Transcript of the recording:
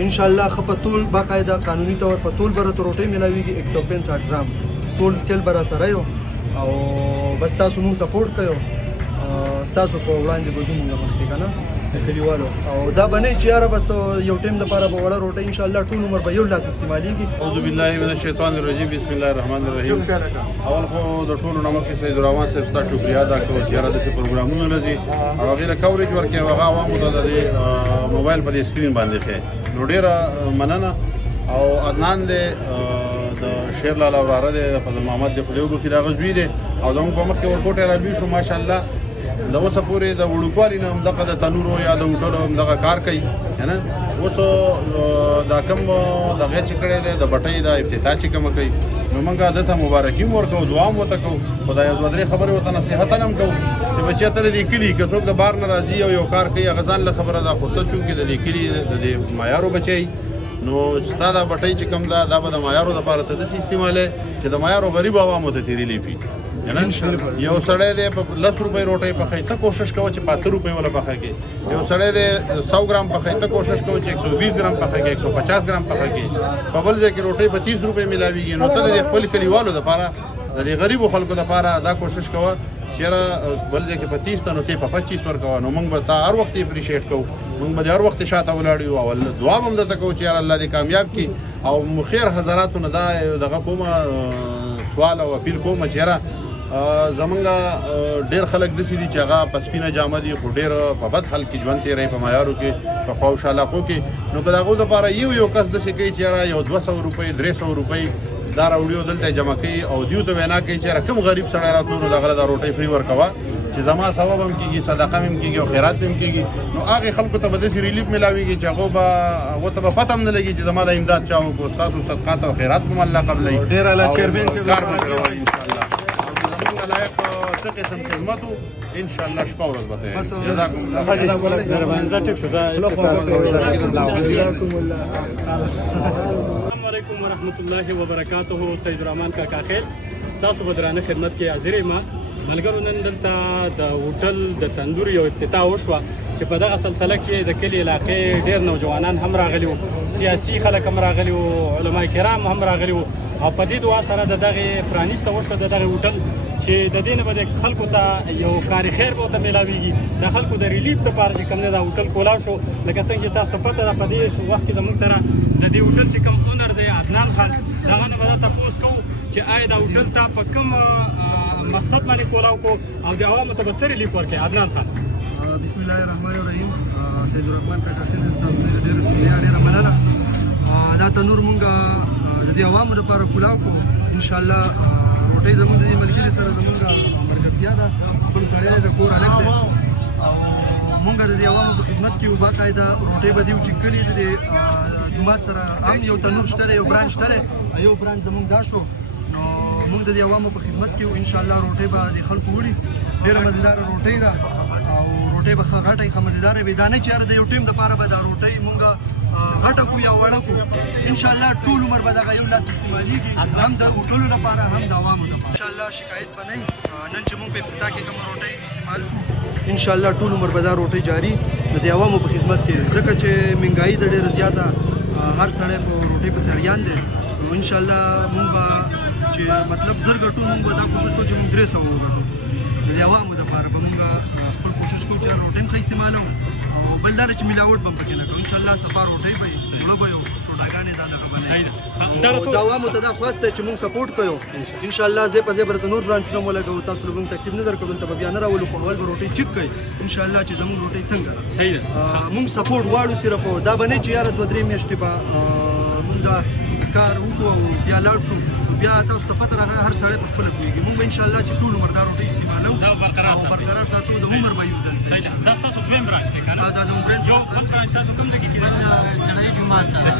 ان شاء الله خپتول باقاعده قانوني تور پتول بره روټي ملاويږي 165 ګرام ټول سکیل بر سره یو او بس تاسو موږ سپورټ کړو تاسو په وړاندې به زموږ مخکې کنه کلیوالو او دا باندې چې یاره بس یو ټیم لپاره به وړه روټي ان شاء الله ټول عمر به یو لاس استعماليږي. اعوذ بالله من الشیطان الرجیم بسم الله الرحمن الرحیم. اول خو د ټولو نامه کې سید الرحمن صاحب ستاسو شکریا ادا کوم چې یاره د پروګرامونو لږی او غیره کوریج ورکې هغه عوامو د موبایل په سکرین باندې ښه نو ډیره مننه او عدنان دې د شیر لاله وراره دې په محمد دې خلیو کې دا غزوی دې او زموږ په مخ کې ورکوټه را بي شو ماشاءالله د اوسه پورې د وړوکوالي نه دغه د تنورو یا د وټلو دغه کار کوي کنه اوس دا کوم دغه چې کړي د بټۍ د افتتاح چې کوم کوي نو موږ دته مبارکي ورکو دعا مو وکړو خدای د ودرې خبره وته نصيحت هم کوو چې بچی تر دې کلی کې څوک د بار ناراضي او یو کار کوي غزان له خبره دا خو ته چې د دې کلی د معیارو بچي نو ستاده بټۍ چې کوم دا به د معیارو لپاره ته د استعماله چې د معیارو غریب عوامو ته تیری لیپي یو سړی دی په 10 روپۍ روټۍ پخې ته کوشش کوو چې 5 روپۍ ولا پخې کې یو سړی دی 100 ګرام پخې ته کوشش کوو چې 120 ګرام پخې کې 150 ګرام پخې کې په بل ځای کې روټۍ په 30 روپۍ ملاويږي نو ته د خپل کلیوالو لپاره د غریبو خلکو لپاره دا کوشش کوو چې را بل ځای کې په 30 ته نو ته په 25 ورکوه نو موږ به تا هر وخت اپریشیټ کوو موږ به هر وخت شاته ولاړو او دعا هم درته کوو چې الله دې کامیاب کړي او مخیر حضراتو نه دا دغه کومه سوال او اپیل کوم چې را زمونږه ډېر خلک داسې دي چې هغه په سپینه جامه دي خو ډېر په بد حال کې ژوند تېروي په معیارو کې په خواوش علاقو کې نو که د هغو دپاره یو کس داسې کوي چې یاره یو 200 روپۍ 300 روپۍ دا راوړي دلته جمع کوي او دیو ته وینا کوي چې یاره کوم غریب سړی راتلو نو دغه دا روټۍ فري ورکوه چې زما ثواب هم کېږي صدقه هم کېږي او خیرات هم کېږي نو هغې خلکو ته به داسې ریلیف میلاویږي چې هغو ته به پته هم نه لګي چې زما د امداد چا وکړو ستاسو صدقات او خیرات هم الله قبلوي کار به کوئ انشاءالله لایق څه قسم خدمت ان شاء الله شپه ورځ به جزاکم الله السلام علیکم ورحمۃ اللہ وبرکاتہ. سید الرحمن کاکا خیل ستاسو به درانه خدمت کې حاضر یم. ملګرو نن دلته د هوټل د تندور یو افتتاح وشوه چې په دغه سلسله کې د کلي علاقې ډېر نوجوانان هم راغلي وو سیاسي خلک هم راغلي وو علما کرام هم راغلي وو او په دې دعا سره د دغه پرانیسته وشوه د دغه هوټل چې د دې نه به د خلکو ته یو کاري خیر به ورته میلاویږي د خلکو د ریلیف دپاره چې کوم نه دا هوټل کولاو شو لکه څنګه چې تاسو پته ده په دې وخت کې زموږ سره د دې هوټل چې کوم اونر دی عدنان خان دغه نه به دا تپوس کوو چې آیا دا هوټل ته په کوم مقصد باندې کولاو کو او د عوامو ته به څه ریلیف ورکړي. عدنان خان بسم الله الرحمن الرحیم. سید الرحمن کاکا خیل تاسو ډېر شکریه ډېره مننه. دا تنور مونږ د دې عوامو لپاره کولاو کو ان شاء الله روټۍ زموږ د دې ملګري سره زموږ ملګرتیا ده خپل سړی د کور هلک دی او مونږ د دې عوامو په خدمت کې یو باقاعده روټۍ به دي چې کلي د جومات سره هم یو تنور شته یو برانډ شته یو برانډ زموږ دا شو نو مونږ د دې عوامو په خدمت کې ان شاء الله روټۍ به د خلکو وړي ډېره مزیداره روټۍ ده او روټۍ به ښه غټه ښه مزیداره وي دا نه چې یاره د یو ټیم دپاره به دا روټۍ مونږ غټه کو یا وړه کو ان شاء الله ټول عمر به دغه یو لاس استعمالېږي هم د هوټلو لپاره هم د عوامو لپاره ان شاء الله شکایت به نه وي. نن چې مونږ په افتتاح کې کومه روټۍ استعمال کړو ان شاء الله ټول عمر به دا روټۍ جاري د دې عوامو په خدمت کې ځکه چې مهنګایي د ډېره زیاته هر سړی په روټۍ پسې اریان دی نو ان شاء الله مونږ به چې مطلب زر ګټو مونږ به دا کوشش کوو چې مونږ 300 وګټو د دې عوامو دپاره به مونږ خپل کوشش کوو چې روټۍ هم ښه استعمالوو او بل دا چې ملاوټ به هم پکې نه کوو ان شاء الله سفا روټۍ به وي وړه به وي سوډاګانې دا دغه به نه د عوامو ته دا خواست دی چې مونږ سپورټ کوو ان شاء الله ځای په ځای به درته نور برانچونه مو لګوو تاسو له مونږ تکلیف نه درکوو دلته به بیا نه راولو خو اول به روټۍ چیک کوئ ان شاء الله چې زموږ روټۍ څنګه ده مونږ سپورټ غواړو صرف دا به نه چې یاره 2-3 میاشتې به مونږ دا کار وکړو او بیا لاړ شو بیا تاسو ته پته راغله هر سړی په خپله پوهېږي مونږ به انشاءالله چې ټول عمر دا روټۍ استعمالوو او برقرار ساتو د عمر به یو دا ستاسو دویم برانچ دی که نه؟ دا زموږ برانچ یو بل برانچ تاسو کوم ځای کې کېدی؟ چړۍ جومات سره